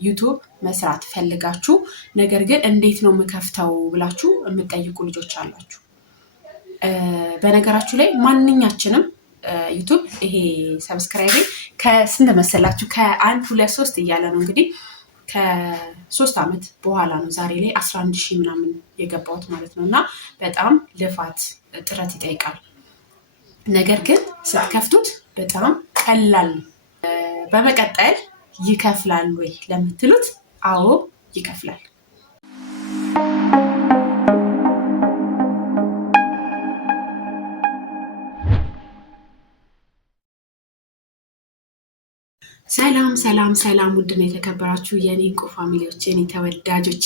ዩቲዩብ መስራት ፈልጋችሁ ነገር ግን እንዴት ነው የምከፍተው ብላችሁ የምትጠይቁ ልጆች አላችሁ። በነገራችሁ ላይ ማንኛችንም ዩቲዩብ ይሄ ሰብስክራይብ ከስንት መሰላችሁ? ከ1 2 3 እያለ ነው እንግዲህ ከ3 ዓመት በኋላ ነው ዛሬ ላይ 11,000 ምናምን የገባሁት ማለት ነው። እና በጣም ልፋት ጥረት ይጠይቃል። ነገር ግን ስትከፍቱት በጣም ቀላል። በመቀጠል ይከፍላል ወይ ለምትሉት፣ አዎ ይከፍላል። ሰላም ሰላም ሰላም! ውድና የተከበራችሁ የኔ እንቁ ፋሚሊዎች፣ የኔ ተወዳጆች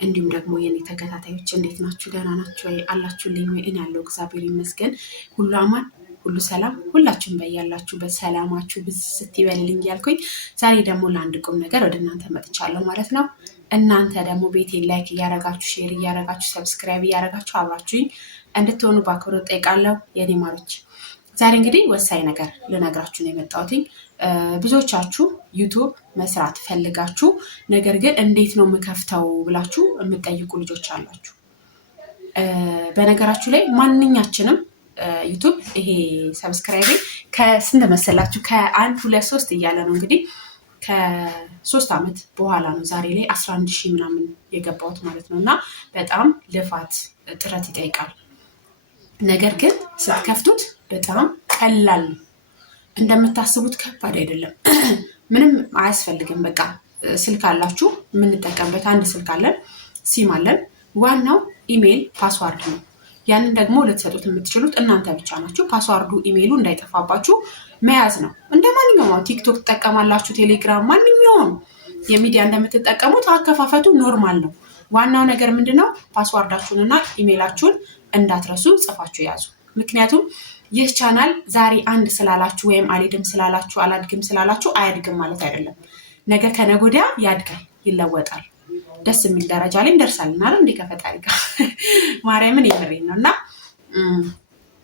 እንዲሁም ደግሞ የኔ ተከታታዮች እንዴት ናችሁ? ደህና ናችሁ ወይ? አላችሁልኝ ወይ? እኔ ያለው እግዚአብሔር ይመስገን ሁሉ አማን፣ ሁሉ ሰላም። ሁላችሁም በያላችሁበት ሰላማችሁ ብዝት ይበልልኝ እያልኩኝ ዛሬ ደግሞ ለአንድ ቁም ነገር ወደ እናንተ መጥቻለሁ ማለት ነው። እናንተ ደግሞ ቤቴን ላይክ እያረጋችሁ፣ ሼር እያረጋችሁ፣ ሰብስክራይብ እያረጋችሁ አብራችሁኝ እንድትሆኑ በአክብሮት ጠይቃለሁ የኔ ማሮች። ዛሬ እንግዲህ ወሳኝ ነገር ልነግራችሁ ነው የመጣሁትኝ። ብዙዎቻችሁ ዩቲዩብ መስራት ፈልጋችሁ ነገር ግን እንዴት ነው የምከፍተው ብላችሁ የምትጠይቁ ልጆች አላችሁ። በነገራችሁ ላይ ማንኛችንም ዩቲዩብ ይሄ ሰብስክራይብ ከስንት መሰላችሁ? ከ1 2 3 እያለ ነው እንግዲህ ከ3 ዓመት በኋላ ነው ዛሬ ላይ 11,000 ምናምን የገባሁት ማለት ነው። እና በጣም ልፋት ጥረት ይጠይቃል። ነገር ግን ስትከፍቱት በጣም ቀላል ነው። እንደምታስቡት ከባድ አይደለም። ምንም አያስፈልግም። በቃ ስልክ አላችሁ፣ የምንጠቀምበት አንድ ስልክ አለን፣ ሲም አለን። ዋናው ኢሜይል ፓስዋርድ ነው። ያንን ደግሞ ልትሰጡት የምትችሉት እናንተ ብቻ ናችሁ። ፓስዋርዱ ኢሜይሉ እንዳይጠፋባችሁ መያዝ ነው። እንደ ማንኛውም ቲክቶክ ትጠቀማላችሁ፣ ቴሌግራም፣ ማንኛውም የሚዲያ እንደምትጠቀሙት አከፋፈቱ ኖርማል ነው። ዋናው ነገር ምንድነው? ፓስዋርዳችሁንና ኢሜይላችሁን እንዳትረሱ ጽፋችሁ ያዙ። ምክንያቱም ይህ ቻናል ዛሬ አንድ ስላላችሁ ወይም አልሄድም ስላላችሁ አላድግም ስላላችሁ አያድግም ማለት አይደለም። ነገ ከነገ ወዲያ ያድጋል፣ ይለወጣል፣ ደስ የሚል ደረጃ ላይ እንደርሳለን አይደል? እንዴ ከፈጣሪ ጋር ማርያምን የምሬን ነው። እና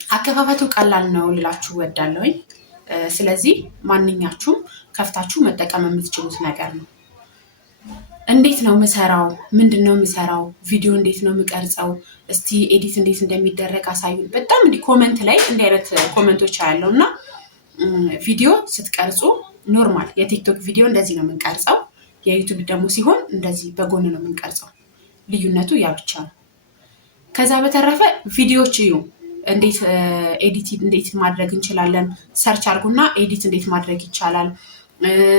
አከፋፈቱ ቀላል ነው ልላችሁ ወዳለሁኝ። ስለዚህ ማንኛችሁም ከፍታችሁ መጠቀም የምትችሉት ነገር ነው። እንዴት ነው የምሰራው? ምንድን ነው የምሰራው? ቪዲዮ እንዴት ነው የምቀርጸው? እስቲ ኤዲት እንዴት እንደሚደረግ አሳዩን። በጣም እንዲህ ኮመንት ላይ እንዲህ አይነት ኮመንቶች አያለው እና ቪዲዮ ስትቀርጹ ኖርማል የቲክቶክ ቪዲዮ እንደዚህ ነው የምንቀርጸው፣ የዩቲዩብ ደግሞ ሲሆን እንደዚህ በጎን ነው የምንቀርጸው። ልዩነቱ ያ ብቻ ነው። ከዛ በተረፈ ቪዲዮዎች እዩ። እንዴት ኤዲት እንዴት ማድረግ እንችላለን? ሰርች አድርጉና ኤዲት እንዴት ማድረግ ይቻላል፣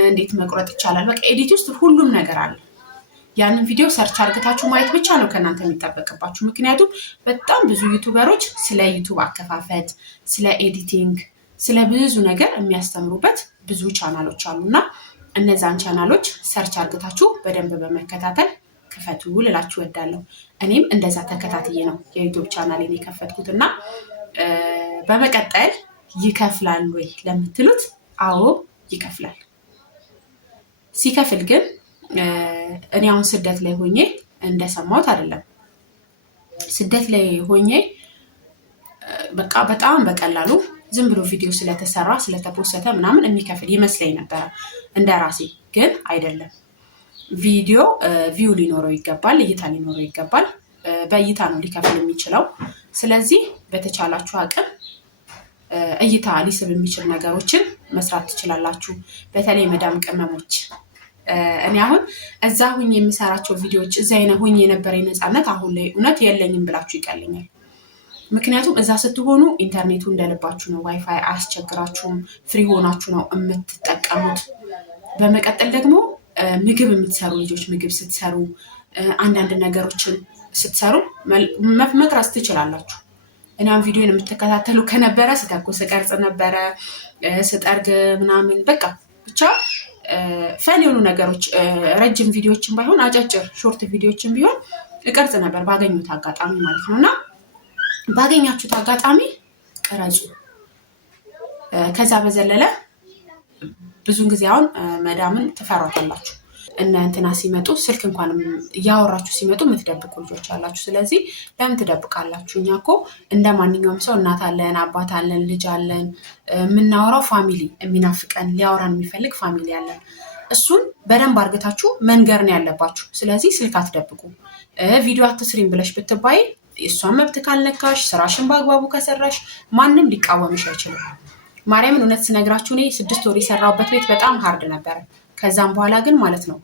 እንዴት መቁረጥ ይቻላል። በቃ ኤዲት ውስጥ ሁሉም ነገር አለ። ያንን ቪዲዮ ሰርች አድርጋችሁ ማየት ብቻ ነው ከእናንተ የሚጠበቅባችሁ። ምክንያቱም በጣም ብዙ ዩቲዩበሮች ስለ ዩቲዩብ አከፋፈት፣ ስለ ኤዲቲንግ፣ ስለ ብዙ ነገር የሚያስተምሩበት ብዙ ቻናሎች አሉና እነዛን ቻናሎች ሰርች አድርጋችሁ በደንብ በመከታተል ክፈቱ ልላችሁ እወዳለሁ። እኔም እንደዛ ተከታትዬ ነው የዩቲዩብ ቻናሌን የከፈትኩትና በመቀጠል ይከፍላል ወይ ለምትሉት፣ አዎ ይከፍላል። ሲከፍል ግን እኔ አሁን ስደት ላይ ሆኜ እንደሰማሁት አይደለም። ስደት ላይ ሆኜ በቃ በጣም በቀላሉ ዝም ብሎ ቪዲዮ ስለተሰራ ስለተፖሰተ ምናምን የሚከፍል ይመስለኝ ነበረ እንደ ራሴ። ግን አይደለም። ቪዲዮ ቪው ሊኖረው ይገባል፣ እይታ ሊኖረው ይገባል። በእይታ ነው ሊከፍል የሚችለው። ስለዚህ በተቻላችሁ አቅም እይታ ሊስብ የሚችል ነገሮችን መስራት ትችላላችሁ። በተለይ መዳም ቅመሞች፣ እኔ አሁን እዛ ሁኝ የምሰራቸው ቪዲዮዎች እዛ ሁኝ የነበረ ነፃነት አሁን ላይ እውነት የለኝም ብላችሁ ይቀለኛል። ምክንያቱም እዛ ስትሆኑ ኢንተርኔቱ እንደልባችሁ ነው፣ ዋይፋይ አያስቸግራችሁም፣ ፍሪ ሆናችሁ ነው የምትጠቀሙት። በመቀጠል ደግሞ ምግብ የምትሰሩ ልጆች ምግብ ስትሰሩ፣ አንዳንድ ነገሮችን ስትሰሩ መቅረጽ ትችላላችሁ። እናም ቪዲዮን የምትከታተሉ ከነበረ ስተኩስ ቀርጽ ነበረ፣ ስጠርግ ምናምን በቃ ብቻ ፈን የሆኑ ነገሮች ረጅም ቪዲዮዎችን ባይሆን አጫጭር ሾርት ቪዲዮዎችን ቢሆን እቀርጽ ነበር ባገኙት አጋጣሚ ማለት ነው። እና ባገኛችሁት አጋጣሚ ቅረጹ። ከዛ በዘለለ ብዙን ጊዜ አሁን መዳምን ትፈሯታላችሁ። እነ እንትና ሲመጡ ስልክ እንኳን እያወራችሁ ሲመጡ የምትደብቁ ልጆች አላችሁ። ስለዚህ ለምን ትደብቃላችሁ? እኛ እኮ እንደ ማንኛውም ሰው እናት አለን፣ አባት አለን፣ ልጅ አለን። የምናወራው ፋሚሊ የሚናፍቀን ሊያወራን የሚፈልግ ፋሚሊ አለን። እሱን በደንብ አርግታችሁ መንገር ነው ያለባችሁ። ስለዚህ ስልክ አትደብቁ። ቪዲዮ አትስሪም ብለሽ ብትባይ እሷን መብት ካልነካሽ፣ ስራሽን በአግባቡ ከሰራሽ ማንም ሊቃወምሽ አይችልም። ማርያምን እውነት ስነግራችሁ እኔ 6 ወር የሰራሁበት ቤት በጣም ሀርድ ነበረ። ከዛም በኋላ ግን ማለት ነው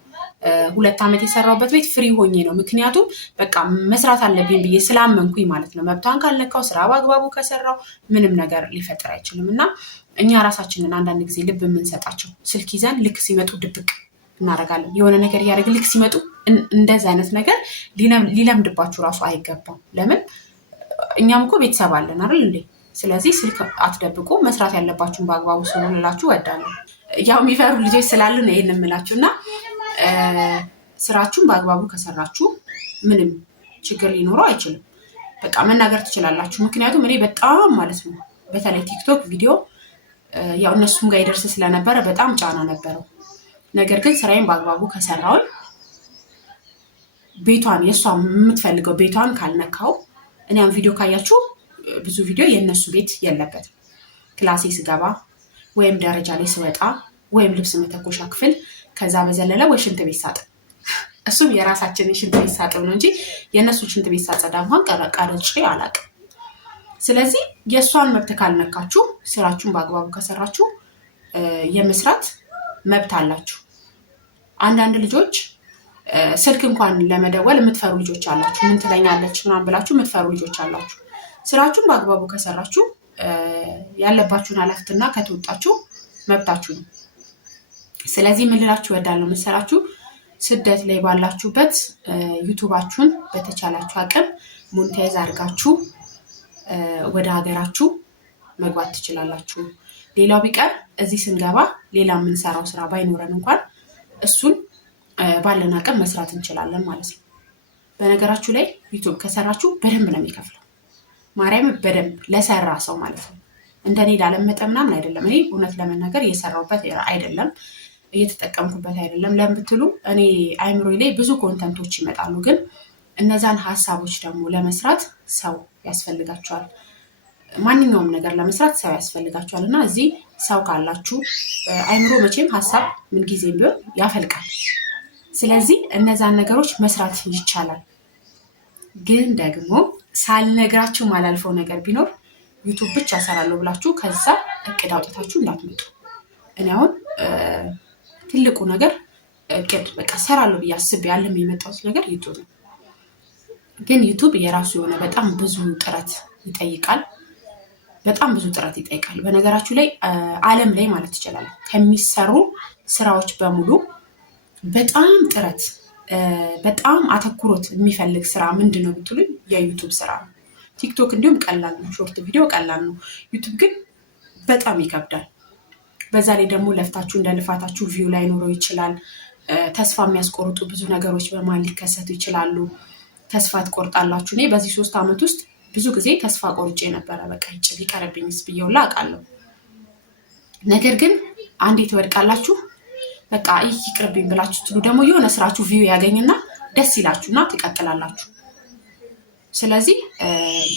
2 ዓመት የሰራሁበት ቤት ፍሪ ሆኜ ነው። ምክንያቱም በቃ መስራት አለብኝ ብዬ ስላመንኩኝ ማለት ነው። መብቷን ካልነካው፣ ስራ በአግባቡ ከሰራው ምንም ነገር ሊፈጠር አይችልም። እና እኛ ራሳችንን አንዳንድ ጊዜ ልብ የምንሰጣቸው ስልክ ይዘን ልክ ሲመጡ ድብቅ እናደርጋለን። የሆነ ነገር እያደረግን ልክ ሲመጡ እንደዚህ አይነት ነገር ሊለምድባችሁ ራሱ አይገባም። ለምን እኛም እኮ ቤተሰብ አለን አይደል እንዴ? ስለዚህ ስልክ አትደብቁ። መስራት ያለባችሁን በአግባቡ ስለሆነላችሁ እወዳለሁ። ያው የሚፈሩ ልጆች ስላሉ ነው ይሄን የምላችሁ። እና ስራችሁን በአግባቡ ከሰራችሁ ምንም ችግር ሊኖረው አይችልም። በቃ መናገር ትችላላችሁ። ምክንያቱም እኔ በጣም ማለት ነው በተለይ ቲክቶክ ቪዲዮ ያው እነሱም ጋር ይደርስ ስለነበረ በጣም ጫና ነበረው። ነገር ግን ስራዬን በአግባቡ ከሰራውን ቤቷን የእሷ የምትፈልገው ቤቷን ካልነካው እኔም ቪዲዮ ካያችሁ ብዙ ቪዲዮ የእነሱ ቤት የለበትም። ክላሴ ስገባ ወይም ደረጃ ላይ ስወጣ ወይም ልብስ መተኮሻ ክፍል፣ ከዛ በዘለለ ወይ ሽንት ቤት ሳጥን፣ እሱም የራሳችንን ሽንት ቤት ሳጥን ነው እንጂ የእነሱ ሽንት ቤት ሳጸዳ እንኳን ቀርጬ አላውቅም። ስለዚህ የእሷን መብት ካልነካችሁ ስራችሁን በአግባቡ ከሰራችሁ የመስራት መብት አላችሁ። አንዳንድ ልጆች ስልክ እንኳን ለመደወል የምትፈሩ ልጆች አላችሁ። ምን ትለኛለች ምናምን ብላችሁ የምትፈሩ ልጆች አላችሁ። ስራችሁን በአግባቡ ከሰራችሁ ያለባችሁን ኃላፊነትና ከተወጣችሁ መብታችሁ ነው። ስለዚህ ምን ልላችሁ እወዳለሁ መሰላችሁ? ስደት ላይ ባላችሁበት ዩቱባችሁን በተቻላችሁ አቅም ሞኔታይዝ አድርጋችሁ ወደ ሀገራችሁ መግባት ትችላላችሁ። ሌላው ቢቀር እዚህ ስንገባ ሌላ የምንሰራው ስራ ባይኖረን እንኳን እሱን ባለን አቅም መስራት እንችላለን ማለት ነው። በነገራችሁ ላይ ዩቱብ ከሰራችሁ በደንብ ነው የሚከፍለው። ማርያም በደንብ ለሰራ ሰው ማለት ነው። እንደኔ ላለመጠ ምናምን አይደለም። እኔ እውነት ለመናገር እየሰራሁበት አይደለም፣ እየተጠቀምኩበት አይደለም። ለምትሉ እኔ አይምሮ ላይ ብዙ ኮንተንቶች ይመጣሉ፣ ግን እነዛን ሀሳቦች ደግሞ ለመስራት ሰው ያስፈልጋቸዋል። ማንኛውም ነገር ለመስራት ሰው ያስፈልጋቸዋል። እና እዚህ ሰው ካላችሁ አይምሮ መቼም ሀሳብ ምንጊዜም ቢሆን ያፈልቃል። ስለዚህ እነዛን ነገሮች መስራት ይቻላል። ግን ደግሞ ሳልነግራችሁ ማላልፈው ነገር ቢኖር ዩቱብ ብቻ እሰራለሁ ብላችሁ ከዛ እቅድ አውጥታችሁ እንዳትመጡ። እኔ አሁን ትልቁ ነገር እቅድ በቃ እሰራለሁ ብዬ አስቤ ያለም የመጣሁት ነገር ዩቱብ ነው። ግን ዩቱብ የራሱ የሆነ በጣም ብዙ ጥረት ይጠይቃል። በጣም ብዙ ጥረት ይጠይቃል። በነገራችሁ ላይ ዓለም ላይ ማለት ይችላል ከሚሰሩ ስራዎች በሙሉ በጣም ጥረት በጣም አተኩሮት የሚፈልግ ስራ ምንድን ነው ብትሉኝ የዩቱብ ስራ ነው። ቲክቶክ እንዲሁም ቀላል ነው፣ ሾርት ቪዲዮ ቀላል ነው። ዩቱብ ግን በጣም ይከብዳል። በዛ ላይ ደግሞ ለፍታችሁ እንደ ልፋታችሁ ቪው ላይኖረው ይችላል። ተስፋ የሚያስቆርጡ ብዙ ነገሮች በመሀል ሊከሰቱ ይችላሉ። ተስፋ ትቆርጣላችሁ። እኔ በዚህ 3 ዓመት ውስጥ ብዙ ጊዜ ተስፋ ቆርጬ ነበረ። በቃ ቢቀርብኝስ ብዬውላ አውቃለሁ። ነገር ግን አንዴ ትወድቃላችሁ። በቃ ይቅርብኝ ብላችሁ ትሉ ደግሞ የሆነ ስራችሁ ቪው ያገኝና ደስ ይላችሁና ትቀጥላላችሁ። ስለዚህ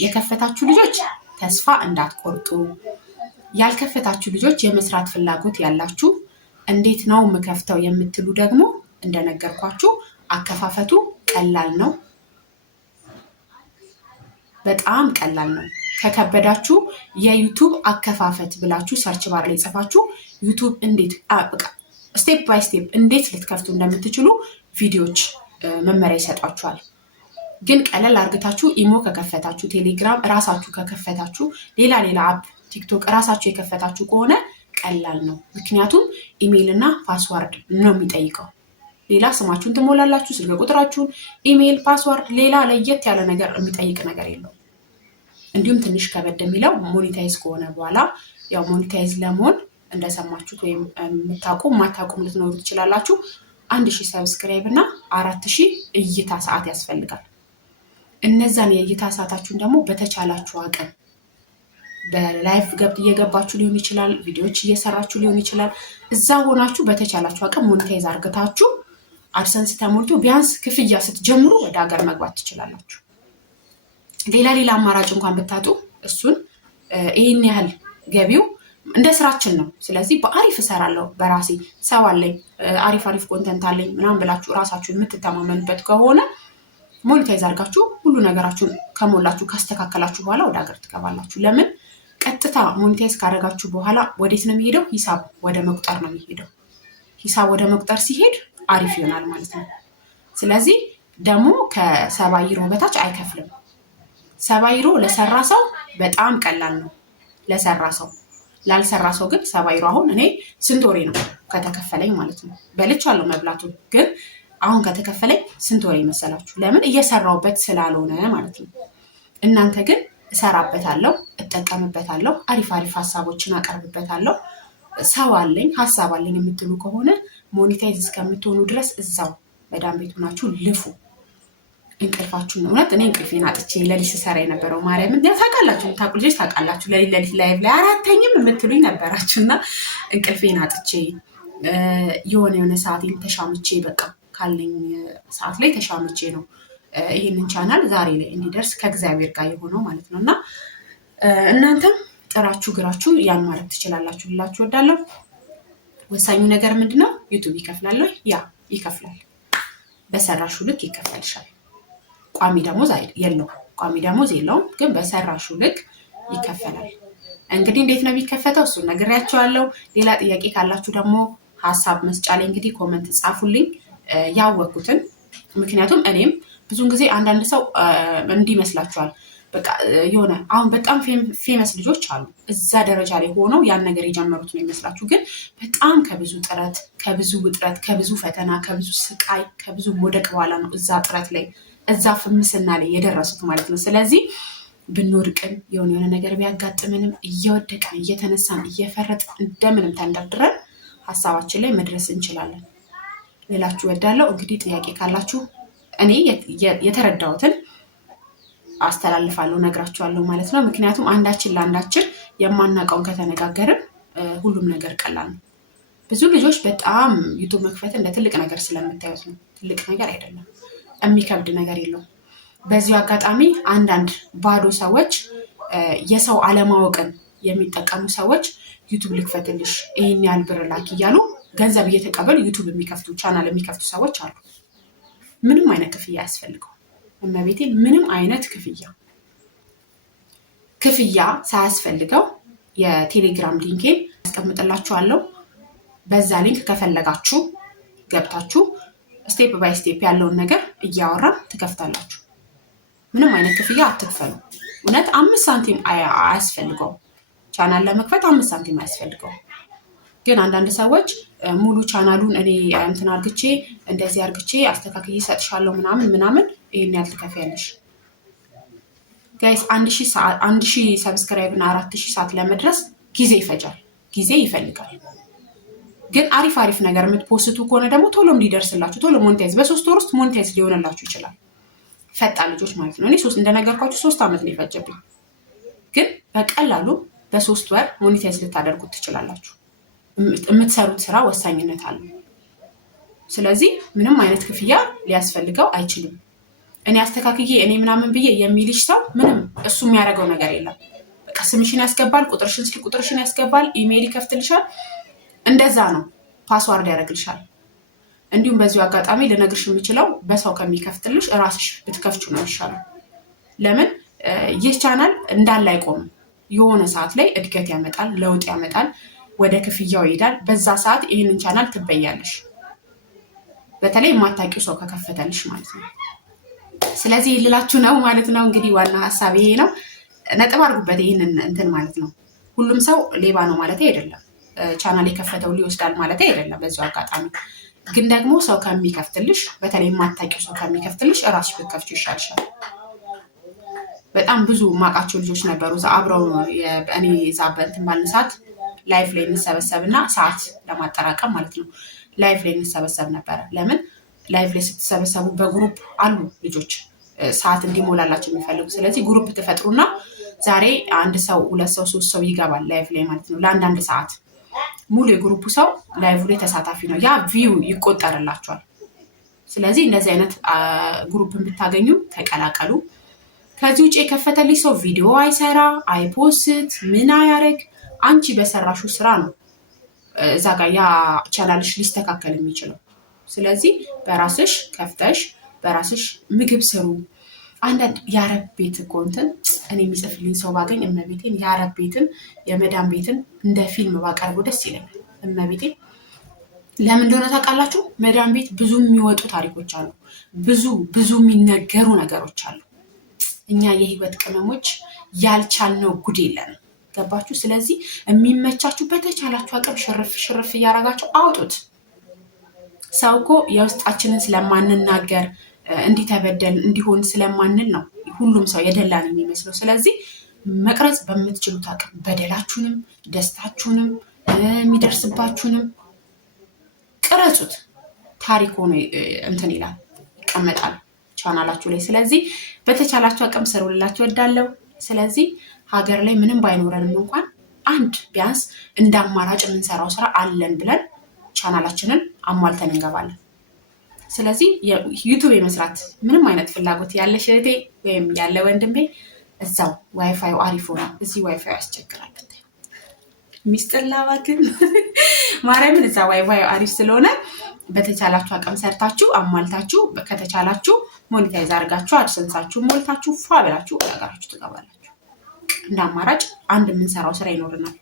የከፈታችሁ ልጆች ተስፋ እንዳትቆርጡ፣ ያልከፈታችሁ ልጆች የመስራት ፍላጎት ያላችሁ እንዴት ነው የምከፍተው የምትሉ ደግሞ እንደነገርኳችሁ አከፋፈቱ ቀላል ነው። በጣም ቀላል ነው። ከከበዳችሁ የዩቱብ አከፋፈት ብላችሁ ሰርች ባር ላይ ጽፋችሁ ዩቱብ እንዴት ስቴፕ ባይ ስቴፕ እንዴት ልትከፍቱ እንደምትችሉ ቪዲዮዎች መመሪያ ይሰጧችኋል። ግን ቀለል አርግታችሁ ኢሞ ከከፈታችሁ፣ ቴሌግራም እራሳችሁ ከከፈታችሁ፣ ሌላ አፕ ቲክቶክ እራሳችሁ የከፈታችሁ ከሆነ ቀላል ነው። ምክንያቱም ኢሜይል እና ፓስዋርድ ነው የሚጠይቀው። ሌላ ስማችሁን ትሞላላችሁ፣ ስልክ ቁጥራችሁን፣ ኢሜይል፣ ፓስዋርድ፣ ሌላ ለየት ያለ ነገር የሚጠይቅ ነገር የለውም። እንዲሁም ትንሽ ከበድ የሚለው ሞኔታይዝ ከሆነ በኋላ ያው ሞኔታይዝ ለመሆን እንደሰማችሁት ወይም የማታውቁም ልትኖሩ ትችላላችሁ። 1000 ሰብስክራይብ እና 4000 እይታ ሰዓት ያስፈልጋል። እነዛን የእይታ ሰዓታችሁን ደግሞ በተቻላችሁ አቅም በላይቭ እየገባችሁ ሊሆን ይችላል፣ ቪዲዮዎች እየሰራችሁ ሊሆን ይችላል። እዛ ሆናችሁ በተቻላችሁ አቅም ሞኔታይዝ አርግታችሁ አድሰንስ ተሞልቶ ቢያንስ ክፍያ ስትጀምሩ ወደ ሀገር መግባት ትችላላችሁ። ሌላ አማራጭ እንኳን ብታጡ እሱን ይህን ያህል ገቢው እንደ ስራችን ነው። ስለዚህ በአሪፍ እሰራለሁ በራሴ ሰው አለኝ አሪፍ ኮንተንት አለኝ ምናምን ብላችሁ ራሳችሁን የምትተማመኑበት ከሆነ ሞኔታይዝ አድርጋችሁ ሁሉ ነገራችሁን ከሞላችሁ ካስተካከላችሁ በኋላ ወደ ሀገር ትገባላችሁ። ለምን ቀጥታ ሞኔታይዝ ካደረጋችሁ በኋላ ወዴት ነው የሚሄደው? ሂሳብ ወደ መቁጠር ነው የሚሄደው። ሂሳብ ወደ መቁጠር ሲሄድ አሪፍ ይሆናል ማለት ነው። ስለዚህ ደግሞ ከ70 ዩሮ በታች አይከፍልም። 70 ዩሮ ለሰራ ሰው በጣም ቀላል ነው ለሰራ ሰው። ላልሰራ ሰው ግን 70 ዩሮ አሁን እኔ ስንት ወሬ ነው ከተከፈለኝ ማለት ነው። በልቻለሁ መብላቱ ግን አሁን ከተከፈለኝ ስንት ወሬ መሰላችሁ? ለምን እየሰራውበት ስላልሆነ ማለት ነው። እናንተ ግን እሰራበታለሁ፣ እጠቀምበታለሁ፣ አሪፍ ሀሳቦችን አቀርብበታለሁ፣ ሰው አለኝ ሀሳብ አለኝ የምትሉ ከሆነ ሞኔታይዝ እስከምትሆኑ ድረስ እዛው መዳም ቤቱ ናችሁ ልፉ። እንቅልፋችሁን እውነት እኔ እንቅልፌን አጥቼ ለሊት ስሰራ የነበረው ማርያምን ታውቃላችሁ፣ ታውቁ ልጆች ታውቃላችሁ። ለሊት ላይቭ ላይ አራተኝም የምትሉኝ ነበራችሁ እና እንቅልፌን አጥቼ የሆነ ሰዓቴን ተሻምቼ በቃ ካለኝ ሰዓት ላይ ተሻምቼ ነው ይህንን ቻናል ዛሬ ላይ እንዲደርስ ከእግዚአብሔር ጋር የሆነው ማለት ነው። እና እናንተም ጥራችሁ ግራችሁ ያን ማድረግ ትችላላችሁ ልላችሁ ወዳለሁ። ወሳኙ ነገር ምንድነው? ዩቱብ ይከፍላል። ያ ይከፍላል። በሰራሹ ልክ ይከፈልሻል። ቋሚ ደሞዝ የለውም፣ ግን በሰራሹ ልክ ይከፈላል። እንግዲህ እንዴት ነው የሚከፈተው? እሱን ነግሬያችኋለሁ። ሌላ ጥያቄ ካላችሁ ደግሞ ሀሳብ መስጫ ላይ እንግዲህ ኮመንት ጻፉልኝ ያወቅኩትን። ምክንያቱም እኔም ብዙን ጊዜ አንዳንድ ሰው እንዲመስላችኋል በቃ የሆነ አሁን በጣም ፌመስ ልጆች አሉ እዛ ደረጃ ላይ ሆነው ያን ነገር የጀመሩት ነው ይመስላችሁ። ግን በጣም ከብዙ ጥረት፣ ከብዙ ውጥረት፣ ከብዙ ፈተና፣ ከብዙ ስቃይ፣ ከብዙ መውደቅ በኋላ ነው እዛ ጥረት ላይ እዛ ፍምስና ላይ የደረሱት ማለት ነው። ስለዚህ ብንወድቅም የሆነ ነገር ቢያጋጥምንም እየወደቅን እየተነሳን እየፈረጥን እንደምንም ተንደርድረን ሀሳባችን ላይ መድረስ እንችላለን ልላችሁ ወዳለው። እንግዲህ ጥያቄ ካላችሁ እኔ የተረዳሁትን አስተላልፋለሁ፣ ነግራችኋለሁ ማለት ነው። ምክንያቱም አንዳችን ለአንዳችን የማናውቀውን ከተነጋገርን ሁሉም ነገር ቀላል ነው። ብዙ ልጆች በጣም ዩቱብ መክፈት እንደ ትልቅ ነገር ስለምታዩት ነው። ትልቅ ነገር አይደለም፣ የሚከብድ ነገር የለውም። በዚሁ አጋጣሚ አንዳንድ ባዶ ሰዎች የሰው አለማወቅን የሚጠቀሙ ሰዎች ዩቱብ ልክፈትልሽ ይህን ያህል ብር ላኪ እያሉ ገንዘብ እየተቀበሉ ዩቱብ የሚከፍቱ ቻናል የሚከፍቱ ሰዎች አሉ። ምንም አይነት ክፍያ አያስፈልገው እመቤቴ፣ ምንም አይነት ክፍያ ሳያስፈልገው የቴሌግራም ሊንኬን ያስቀምጥላችኋለሁ። በዛ ሊንክ ከፈለጋችሁ ገብታችሁ ስቴፕ ባይ ስቴፕ ያለውን ነገር እያወራን ትከፍታላችሁ። ምንም አይነት ክፍያ አትክፈሉ። እውነት 5 ሳንቲም አያስፈልገው ቻናል ለመክፈት 5 ሳንቲም አያስፈልገው። ግን አንዳንድ ሰዎች ሙሉ ቻናሉን እኔ እንትን አርግቼ እንደዚህ አርግቼ አስተካክዬ ሰጥሻለሁ ምናምን ይሄን ያህል ትከፍያለሽ። ጋይስ 1000 ሰብስክራይብ እና 4000 ሰዓት ለመድረስ ጊዜ ይፈጃል፣ ጊዜ ይፈልጋል። ግን አሪፍ ነገር የምትፖስቱ ከሆነ ደግሞ ቶሎ እንዲደርስላችሁ ቶሎ ሞኔታይዝ በ3 ወር ውስጥ ሞኔታይዝ ሊሆንላችሁ ይችላል። ፈጣን ልጆች ማለት ነው። እኔ እንደነገርኳችሁ 3 ዓመት ነው የፈጀብኝ። ግን በቀላሉ በ3 ወር ሞኔታይዝ ልታደርጉት ትችላላችሁ። የምትሰሩት ስራ ወሳኝነት አለው። ስለዚህ ምንም አይነት ክፍያ ሊያስፈልገው አይችልም። እኔ አስተካክዬ እኔ ምናምን ብዬ የሚልሽ ሰው ምንም እሱ የሚያደርገው ነገር የለም። በቃ ስምሽን ያስገባል፣ ቁጥርሽን ያስገባል፣ ኢሜይል ይከፍትልሻል። እንደዛ ነው፣ ፓስዋርድ ያደርግልሻል። እንዲሁም በዚሁ አጋጣሚ ልነግርሽ የምችለው በሰው ከሚከፍትልሽ እራስሽ ብትከፍቹ ነው ይሻላል። ለምን ይህ ቻናል እንዳለ አይቆምም። የሆነ ሰዓት ላይ እድገት ያመጣል፣ ለውጥ ያመጣል፣ ወደ ክፍያው ይሄዳል። በዛ ሰዓት ይህንን ቻናል ትበያለሽ፣ በተለይ የማታውቂው ሰው ከከፈተልሽ ማለት ነው። ስለዚህ ልላችሁ ነው ማለት ነው። እንግዲህ ዋና ሀሳብ ይሄ ነው። ነጥብ አድርጉበት ይህንን እንትን ማለት ነው። ሁሉም ሰው ሌባ ነው ማለት አይደለም። ቻናል የከፈተው ሊወስዳል ማለት አይደለም። በዚሁ አጋጣሚ ግን ደግሞ ሰው ከሚከፍትልሽ፣ በተለይ የማታውቂው ሰው ከሚከፍትልሽ እራስሽ ብትከፍቺ ይሻልሻል። በጣም ብዙ ማውቃቸው ልጆች ነበሩ አብረው እኔ እዛ በእንትን ባልን ሰዓት ላይፍ ላይ እንሰበሰብና ሰዓት ለማጠራቀም ማለት ነው ላይፍ ላይ እንሰበሰብ ነበረ። ለምን ላይፍ ላይ ስትሰበሰቡ በግሩፕ አሉ ልጆች ሰዓት እንዲሞላላቸው የሚፈልጉ። ስለዚህ ግሩፕ ትፈጥሩና ዛሬ 1 ሰው 2 ሰው 3 ሰው ይገባል ላይፍ ላይ ማለት ነው። ለአንዳንድ ሰዓት ሙሉ የግሩፑ ሰው ላይቭ ላይ ተሳታፊ ነው። ያ ቪው ይቆጠርላቸዋል። ስለዚህ እንደዚህ አይነት ግሩፕን ብታገኙ ተቀላቀሉ። ከዚህ ውጭ የከፈተልኝ ሰው ቪዲዮ አይሰራ፣ አይፖስት፣ ምን አያደርግ አንቺ በሰራሹ ስራ ነው እዛ ጋር ያ ቻናልሽ ሊስተካከል የሚችለው። ስለዚህ በራስሽ ከፍተሽ በራስሽ ምግብ ስሩ። አንዳንድ የአረብ ቤት እኮ እንትን እኔ የሚጽፍልኝ ሰው ባገኝ እመቤቴን የአረብ ቤትን የመዳም ቤትን እንደ ፊልም ባቀርበው ደስ ይለኛል። እመቤቴን ለምን እንደሆነ ታውቃላችሁ? መዳም ቤት ብዙ የሚወጡ ታሪኮች አሉ፣ ብዙ የሚነገሩ ነገሮች አሉ። እኛ የህይወት ቅመሞች ያልቻልነው ጉድ የለንም። ገባችሁ? ስለዚህ የሚመቻችሁ በተቻላችሁ አቅም ሽርፍ እያደረጋችሁ አውጡት። ሰው እኮ የውስጣችንን ስለማንናገር እንዲተበደል እንዲሆን ስለማንል ነው ሁሉም ሰው የደላን የሚመስለው። ስለዚህ መቅረጽ በምትችሉት አቅም በደላችሁንም ደስታችሁንም የሚደርስባችሁንም ቅረጹት። ታሪክ ሆኖ እንትን ይላል ይቀመጣል ቻናላችሁ ላይ። ስለዚህ በተቻላችሁ አቅም ስሩላችሁ እወዳለሁ። ስለዚህ ሀገር ላይ ምንም ባይኖረንም እንኳን አንድ ቢያንስ እንደ አማራጭ የምንሰራው ስራ አለን ብለን ቻናላችንን አሟልተን እንገባለን። ስለዚህ ዩቱብ የመስራት ምንም አይነት ፍላጎት ያለሽ እህቴ ወይም ያለ ወንድሜ እዛው ዋይፋዩ አሪፍ ሆነ። እዚህ ዋይፋዩ ያስቸግራል። ሚስጥር ላባክን ማርያምን እዛ ዋይፋዩ አሪፍ ስለሆነ በተቻላችሁ አቅም ሰርታችሁ አሟልታችሁ ከተቻላችሁ ሞኔታይዝ አድርጋችሁ አድሰንሳችሁ ሞልታችሁ ፏ ብላችሁ ሀገራችሁ ትገባላችሁ። እንደ አማራጭ አንድ የምንሰራው ስራ ይኖርናል።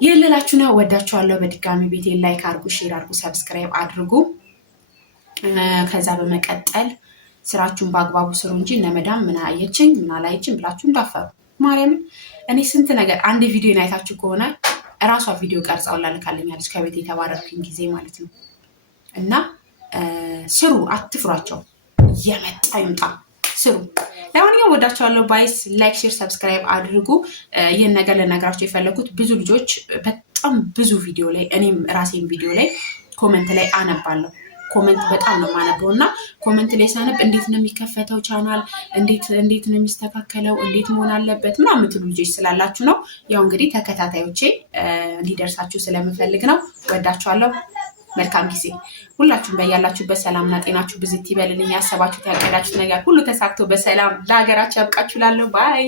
ይህን ልላችሁ ነው። ወዳችኋለሁ። በድጋሚ ቤቴን ላይክ አድርጉ፣ ሼር አድርጉ፣ ሰብስክራይብ አድርጉ። ከዛ በመቀጠል ስራችሁን በአግባቡ ስሩ እንጂ እነመዳም ምን አየችኝ ምን አላየችኝ ብላችሁ እንዳፈሩ። ማርያምን እኔ ስንት ነገር አንድ ቪዲዮ አይታችሁ ከሆነ እራሷ ቪዲዮ ቀርጻውላ ልካለኛለች ከቤት የተባረርኩኝ ጊዜ ማለት ነው። እና ስሩ፣ አትፍሯቸው። የመጣ ይምጣ፣ ስሩ። ለማንኛውም ወዳችኋለሁ። ባይስ ላይክ፣ ሼር፣ ሰብስክራይብ አድርጉ። ይህን ነገር ልነግራችሁ የፈለኩት ብዙ ልጆች በጣም ብዙ ቪዲዮ ላይ እኔም ራሴን ቪዲዮ ላይ ኮመንት ላይ አነባለሁ። ኮመንት በጣም ነው የማነበው እና ኮመንት ላይ ሳነብ እንዴት ነው የሚከፈተው ቻናል፣ እንዴት ነው የሚስተካከለው፣ እንዴት መሆን አለበት ምናምን የምትሉ ልጆች ስላላችሁ ነው። ያው እንግዲህ ተከታታዮቼ እንዲደርሳችሁ ስለምፈልግ ነው። ወዳችኋለሁ። መልካም ጊዜ። ሁላችሁም በያላችሁበት ሰላምና ጤናችሁ ብዝት ይበልልኝ። ያሰባችሁት ያቀዳችሁት ነገር ሁሉ ተሳክቶ በሰላም ለሀገራችሁ ያብቃችሁ። ላለሁ ባይ